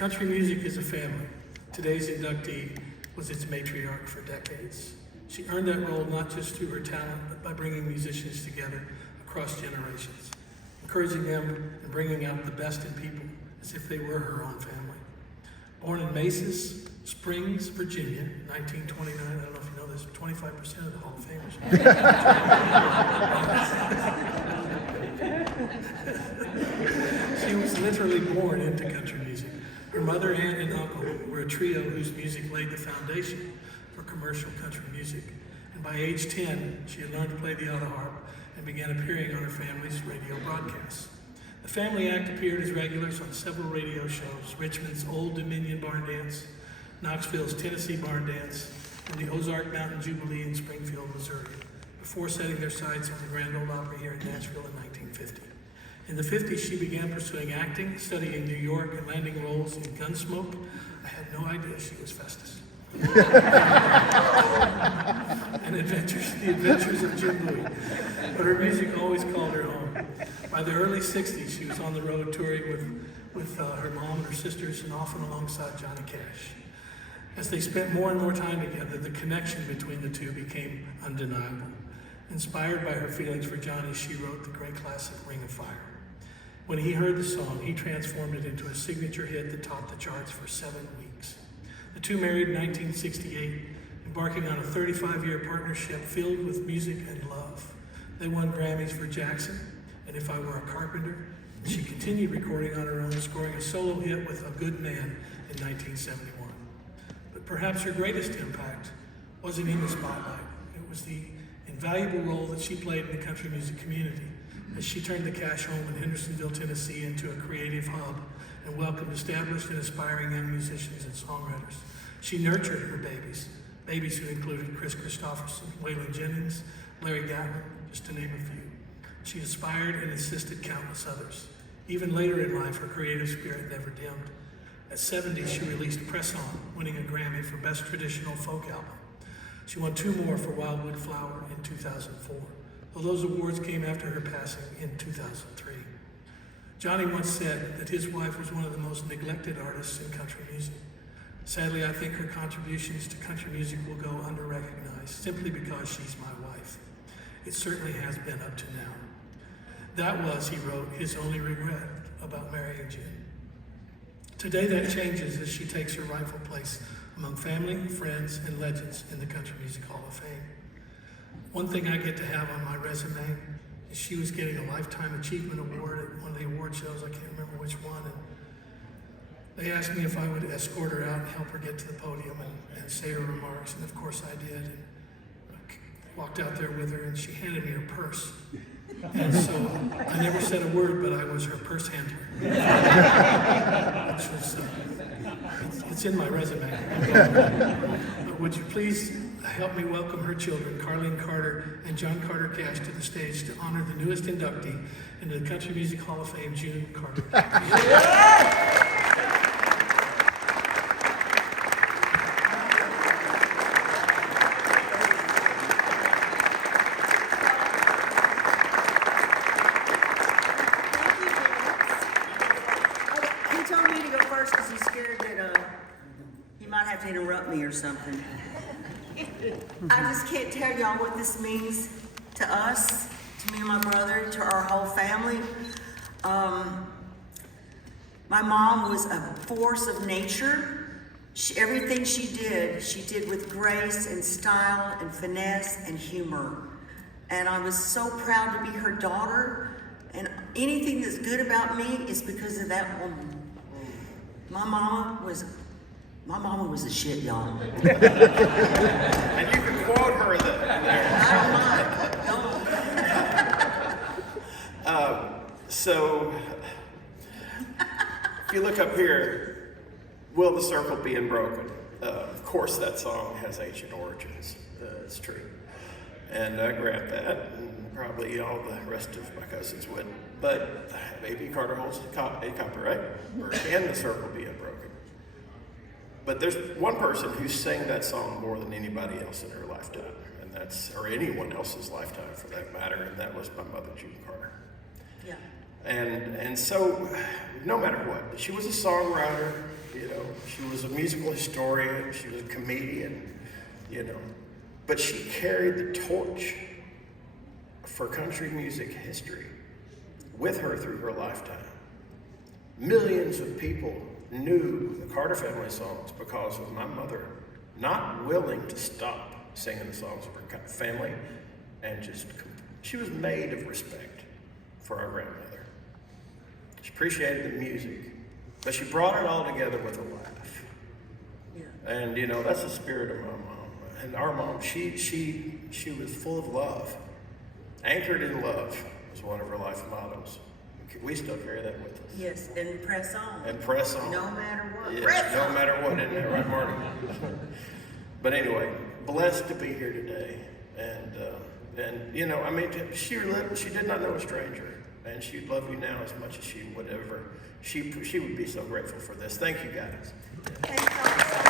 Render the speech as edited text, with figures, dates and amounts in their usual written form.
Country music is a family. Today's inductee was its matriarch for decades. She earned that role not just through her talent, but by bringing musicians together across generations, encouraging them and bringing out the best in people as if they were her own family. Born in Maces, Springs, Virginia, 1929, I don't know if you know this, 25% of the Hall of Famers. She was literally born into country music. Her mother, aunt, and uncle were a trio whose music laid the foundation for commercial country music. And by age 10, she had learned to play the auto harp and began appearing on her family's radio broadcasts. The family act appeared as regulars on several radio shows: Richmond's Old Dominion Barn Dance, Knoxville's Tennessee Barn Dance, and the Ozark Mountain Jubilee in Springfield, Missouri, before setting their sights on the Grand Ole Opry here in Nashville in 1950. In the 50s, she began pursuing acting, studying New York, and landing roles in Gunsmoke. I had no idea she was Festus. And the Adventures of Jim Louie. But her music always called her home. By the early 60s, she was on the road touring with her mom and her sisters, and often alongside Johnny Cash. As they spent more and more time together, the connection between the two became undeniable. Inspired by her feelings for Johnny, she wrote the great classic Ring of Fire. When he heard the song, he transformed it into a signature hit that topped the charts for 7 weeks. The two married in 1968, embarking on a 35-year partnership filled with music and love. They won Grammys for Jackson and If I Were a Carpenter. She continued recording on her own, scoring a solo hit with A Good Man in 1971. But perhaps her greatest impact wasn't in the spotlight. It was the invaluable role that she played in the country music community as she turned the Cash home in Hendersonville, Tennessee into a creative hub and welcomed established and aspiring young musicians and songwriters. She nurtured her babies who included Chris Christopherson, Waylon Jennings, Larry Gatlin, just to name a few. She inspired and assisted countless others. Even later in life, her creative spirit never dimmed. At 70, she released Press On, winning a Grammy for Best Traditional Folk Album. She won 2 more for Wildwood Flower in 2004, though those awards came after her passing in 2003. Johnny once said that his wife was one of the most neglected artists in country music. Sadly, I think her contributions to country music will go under-recognized simply because she's my wife. It certainly has been up to now. That was, he wrote, his only regret about marrying Jim. Today that changes as she takes her rightful place among family, friends, and legends in the Country Music Hall of Fame. One thing I get to have on my resume is she was getting a Lifetime Achievement Award at one of the award shows, I can't remember which one, and they asked me if I would escort her out and help her get to the podium and say her remarks, and of course I did. And I walked out there with her, and she handed me her purse. And so I never said a word, but I was her purse handler. Which was, it's in my resume. But would you please help me welcome her children, Carlene Carter and John Carter Cash, to the stage to honor the newest inductee into the Country Music Hall of Fame, June Carter. To interrupt me or something. I just can't tell y'all what this means to us, to me and my brother, to our whole family. My mom was a force of nature. Everything she did with grace and style and finesse and humor. And I was so proud to be her daughter. And anything that's good about me is because of that woman. My mama was a shit, y'all. And you can quote her there. I don't mind. So, if you look up here, Will the Circle Be Unbroken? Of course, that song has ancient origins. It's true. And I grant that, and probably all the rest of my cousins would. But maybe Carter holds a copyright, or can the circle be unbroken? But there's one person who sang that song more than anybody else in her lifetime, and that's, or anyone else's lifetime for that matter, and that was my mother, June Carter. Yeah. And so, no matter what, she was a songwriter. was a musical historian, she was a comedian, you know. But she carried the torch for country music history with her through her lifetime. Millions of people knew the Carter family songs because of my mother not willing to stop singing the songs of her family, and she was made of respect for our grandmother. She appreciated the music, but she brought it all together with a laugh. Yeah. And you know, that's the spirit of my mom. And our mom, she was full of love. Anchored in love was one of her life mottos. We still carry that with us. Yes, and press on. And press on. No matter what. Yeah, Press no on. matter what, isn't that right, Marty? But anyway, blessed to be here today. And you know, I mean, she did not know a stranger, and she'd love you now as much as she would ever. She would be so grateful for this. Thank you, guys. Thank you.